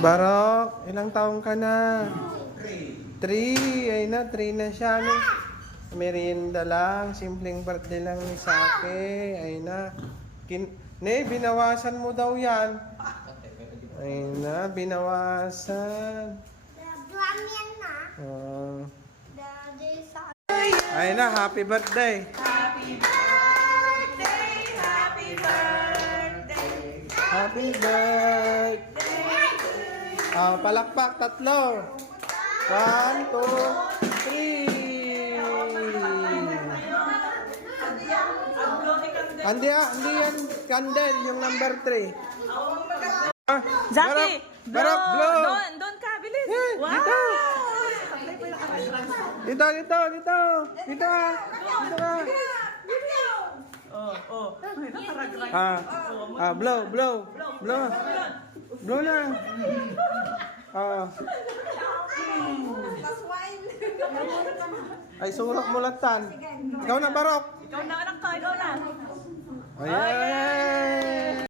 Barok, ilang taong ka na? 3. Ay na, 3 na siya. Ano? Merienda lang. Simpleng birthday lang ni Saki. Ay na. Binawasan mo daw yan. Ay na, binawasan. Ay na, happy birthday. Happy birthday, happy birthday. Happy birthday. Palakpak, 3. 1, 2, 3. Hindi yan candle, yung number 3. Jackie, Barok, blow. Doon ka, bilis. Wow! Dito. Dito ka. Blow. Blow na. Ay, surok mo latan. Ikaw na, Barok. Ikaw na, anak ko, ikaw na. Ayan.